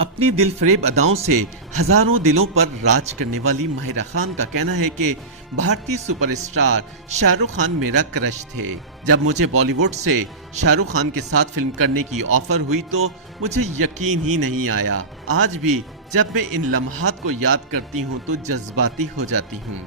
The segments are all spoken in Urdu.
اپنی دل فریب اداؤں سے ہزاروں دلوں پر راج کرنے والی ماہرہ خان کا کہنا ہے کہ بھارتی سپر اسٹار شاہ رخ خان میرا کرش تھے۔ جب مجھے بالی ووڈ سے شاہ رخ خان کے ساتھ فلم کرنے کی آفر ہوئی تو مجھے یقین ہی نہیں آیا۔ آج بھی جب میں ان لمحات کو یاد کرتی ہوں تو جذباتی ہو جاتی ہوں۔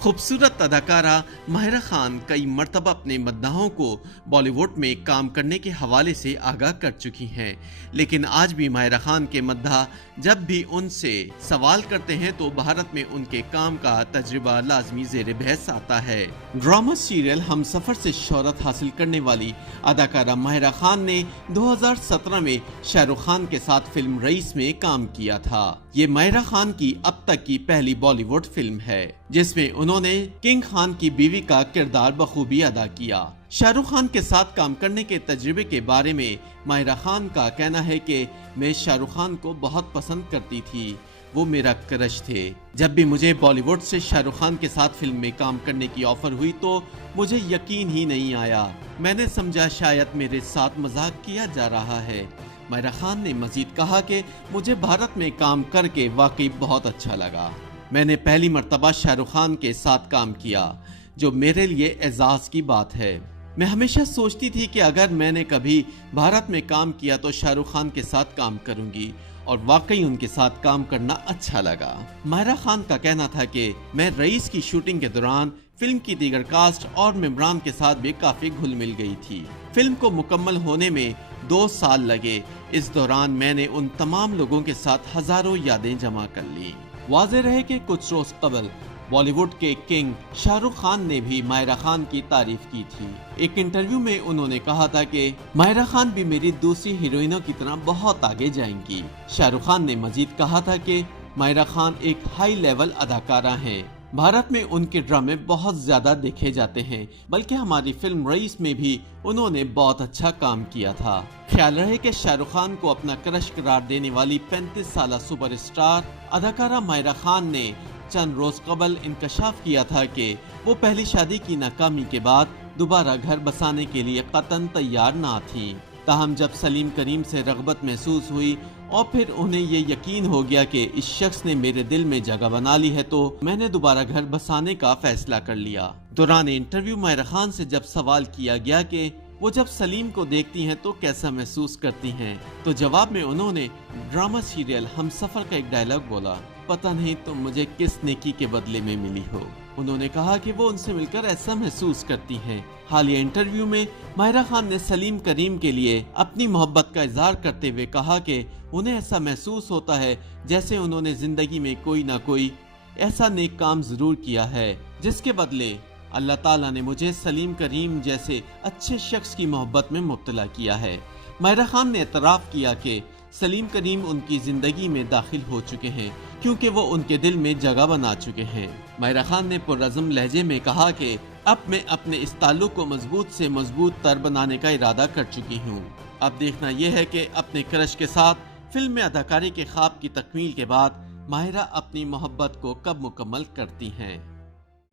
خوبصورت اداکارہ ماہرہ خان کئی مرتبہ اپنے مداحوں کو بالی ووڈ میں کام کرنے کے حوالے سے آگاہ کر چکی ہیں، لیکن آج بھی ماہرہ خان کے مداح جب بھی ان سے سوال کرتے ہیں تو بھارت میں ان کے کام کا تجربہ لازمی زیر بحث آتا ہے۔ ڈرامہ سیریل ہم سفر سے شہرت حاصل کرنے والی اداکارہ ماہرہ خان نے 2017 میں شاہ رخ خان کے ساتھ فلم رئیس میں کام کیا تھا۔ یہ ماہرہ خان کی اب تک کی پہلی بالی ووڈ فلم ہے جس میں انہوں نے کنگ خان کی بیوی کا کردار بخوبی ادا کیا۔ شاہ رخ خان کے ساتھ کام کرنے کے تجربے کے بارے میں ماہرہ خان کا کہنا ہے کہ میں شاہ رخ خان کو بہت پسند کرتی تھی، وہ میرا کرش تھے۔ جب بھی مجھے بالی ووڈ سے شاہ رخ خان کے ساتھ فلم میں کام کرنے کی آفر ہوئی تو مجھے یقین ہی نہیں آیا۔ میں نے سمجھا شاید میرے ساتھ مذاق کیا جا رہا ہے۔ ماہرہ خان نے مزید کہا کہ مجھے بھارت میں کام کر کے واقعی بہت اچھا لگا۔ میں نے پہلی مرتبہ شاہ رخ خان کے ساتھ کام کیا جو میرے لیے اعزاز کی بات ہے۔ میں ہمیشہ سوچتی تھی کہ اگر میں نے کبھی بھارت میں کام کیا تو شاہ رخ خان کے ساتھ کام کروں گی، اور واقعی ان کے ساتھ کام کرنا اچھا لگا۔ ماہرہ خان کا کہنا تھا کہ میں رئیس کی شوٹنگ کے دوران فلم کی دیگر کاسٹ اور ممبران کے ساتھ بھی کافی گھل مل گئی تھی۔ فلم کو مکمل ہونے میں 2 سال لگے۔ اس دوران میں نے ان تمام لوگوں کے ساتھ ہزاروں یادیں جمع کر لی۔ واضح رہے کہ کچھ روز قبل بالی ووڈ کے کنگ شاہ رخ خان نے بھی ماہرہ خان کی تعریف کی تھی۔ ایک انٹرویو میں انہوں نے کہا تھا کہ ماہرہ خان بھی میری دوسری ہیروئنوں کی طرح بہت آگے جائیں گی۔ شاہ رخ خان نے مزید کہا تھا کہ ماہرہ خان ایک ہائی لیول اداکارہ ہیں۔ بھارت میں ان کے ڈرامے بہت زیادہ دیکھے جاتے ہیں، بلکہ ہماری فلم رئیس میں بھی انہوں نے بہت اچھا کام کیا تھا۔ خیال رہے کہ شاہ رخ خان کو اپنا کرش قرار دینے والی 35 سالہ سپر اسٹار اداکارہ ماہرہ خان نے چند روز قبل انکشاف کیا تھا کہ وہ پہلی شادی کی ناکامی کے بعد دوبارہ گھر بسانے کے لیے قطعاً تیار نہ تھیں۔ تاہم جب سلیم کریم سے رغبت محسوس ہوئی اور پھر انہیں یہ یقین ہو گیا کہ اس شخص نے میرے دل میں جگہ بنا لی ہے تو میں نے دوبارہ گھر بسانے کا فیصلہ کر لیا۔ دوران انٹرویو ماہرہ خان سے جب سوال کیا گیا کہ وہ جب سلیم کو دیکھتی ہیں تو کیسا محسوس کرتی ہیں تو جواب میں انہوں نے ڈرامہ سیریل ہم سفر کا ایک ڈائلاگ بولا، پتہ نہیں تم مجھے کس نیکی کے بدلے میں ملی ہو۔ انہوں نے کہا کہ وہ ان سے مل کر ایسا محسوس کرتی ہیں۔ حالیہ انٹرویو میں ماہرہ خان نے سلیم کریم کے لیے اپنی محبت کا اظہار کرتے ہوئے کہا کہ انہیں ایسا محسوس ہوتا ہے جیسے انہوں نے زندگی میں کوئی نہ کوئی ایسا نیک کام ضرور کیا ہے جس کے بدلے اللہ تعالیٰ نے مجھے سلیم کریم جیسے اچھے شخص کی محبت میں مبتلا کیا ہے۔ ماہرہ خان نے اعتراف کیا کہ سلیم کریم ان کی زندگی میں داخل ہو چکے ہیں کیونکہ وہ ان کے دل میں جگہ بنا چکے ہیں۔ ماہرہ خان نے پرعزم لہجے میں کہا کہ اب میں اپنے اس تعلق کو مضبوط سے مضبوط تر بنانے کا ارادہ کر چکی ہوں۔ اب دیکھنا یہ ہے کہ اپنے کرش کے ساتھ فلم میں اداکاری کے خواب کی تکمیل کے بعد ماہرہ اپنی محبت کو کب مکمل کرتی ہیں۔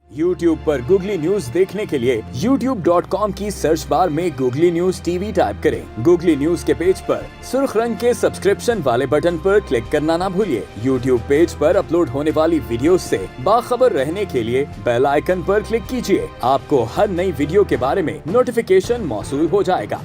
YouTube پر گوگلی نیوز دیکھنے کے لیے youtube.com کی سرچ بار میں googly news T V type کریں۔ گوگلی نیوز کے پیج پر سرخ رنگ کے سبسکرپشن والے بٹن پر کلک کرنا نہ بھولیے۔ YouTube پیج پر اپلوڈ ہونے والی ویڈیوز سے باخبر رہنے کے لیے بیل آئیکن پر کلک کیجیے۔ آپ کو ہر نئی ویڈیو کے بارے میں نوٹیفیکیشن موصول ہو جائے گا۔